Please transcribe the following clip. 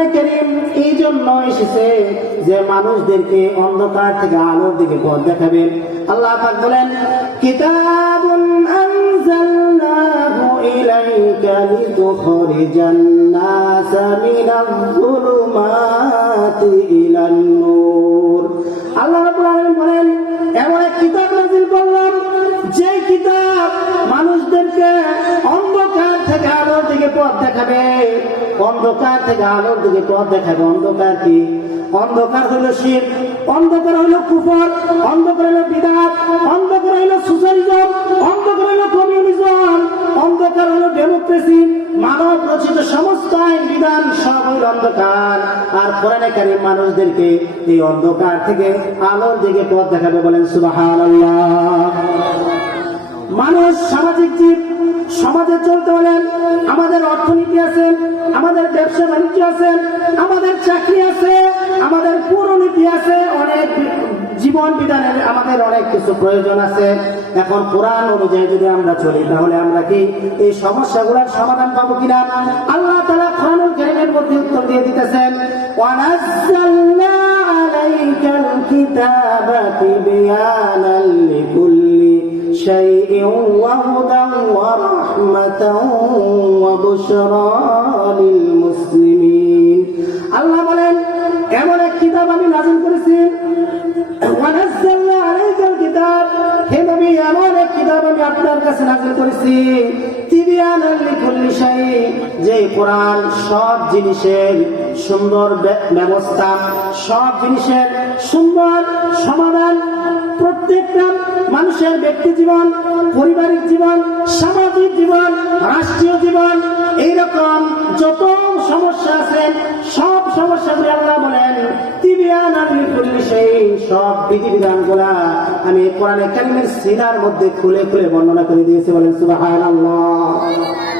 কোরআনে কারীম এই জন্য এসেছে যে মানুষদেরকে অন্ধকার থেকে আলোর দিকে পথ দেখাবেন। আল্লাহ পাক বলেন, কিতাবুন আনজালনাহু ইলাইকা লিতুখরিজান নাসা মিনাজ-যুলুমাতি ইলান-নূর। আল্লাহ রাব্বুল আলামিন বলেন, এমন এক কিতাব নাযিল করলাম যে কিতাব মানুষদেরকে অন্ধকার থেকে আলোর দিকে পথ দেখাবে। অন্ধকার থেকে আলোর দিকে পথ দেখাবে। অন্ধকার কি? অন্ধকার হলো শিরক, অন্ধকার হলো কুফর, অন্ধকার হলো বিদআত, অন্ধকার হলো সোশ্যালিজম, অন্ধকার হলো কমিউনিজম, অন্ধকার হলো ডেমোক্রেসি। মানব রচিত সমস্ত আইন বিধান সব হলো অন্ধকার। আর কোরআনে কারীম মানুষদেরকে এই অন্ধকার থেকে আলোর দিকে পথ দেখাবে। বলেন সুবহানাল্লাহ। মানুষ সামাজিক জীব। সমাজে চলতে হলে আমাদের অর্থনীতি আছে, আমাদের ব্যবসা বাণিজ্য আছে, আমাদের চাকরি আছে, আমাদের পুরনীতি আছে, অনেক জীবন বিধানের আমাদের অনেক কিছু প্রয়োজন আছে। এখন কোরআন অনুযায়ী যদি আমরা চলি তাহলে আমরা কি এই সমস্যাগুলোর সমাধান পাবো কিনা? আল্লাহ তাআলা কোরআনুল কারীমের মধ্যে উত্তর দিয়ে দিতেছেন, ওয়ানাজ্জালনা আলাইকাল কিতাবা তিবয়ানাল লিকুল্লি শাইইন ওয়া হুদান ওয়া রাহমাতান ওয়া বুশরা লিল মুসলিমিন। আল্লাহ বলেন, এমন এক কিতাব আমি নাযিল করেছি। ওয়ানাজ্জালনা আলাইকাল কিতাব, হে নবী, এমন এক কিতাব আমি আপনার কাছে নাযিল করেছি। তিবয়ানাল লিকুল্লি শাই, যে কোরআন সব জিনিসের সুন্দর ব্যবস্থা, সব জিনিসের সুন্দর সমাধান, প্রত্যেকটা মানুষের ব্যক্তি জীবন, পারিবারিক জীবন, সামাজিক জীবন, রাষ্ট্রীয় জীবন, এইরকম যত সমস্যা আছে সব সমস্যাগুলি আল্লাহ বলেন তিবয়ানাল লিকুল্লি শাই, সব বিধিবিধানগুলা আমি কোরআনে কারীমের সিনার মধ্যে খুলে খুলে বর্ণনা করে দিয়েছি। বলেন সুবহানাল্লাহ।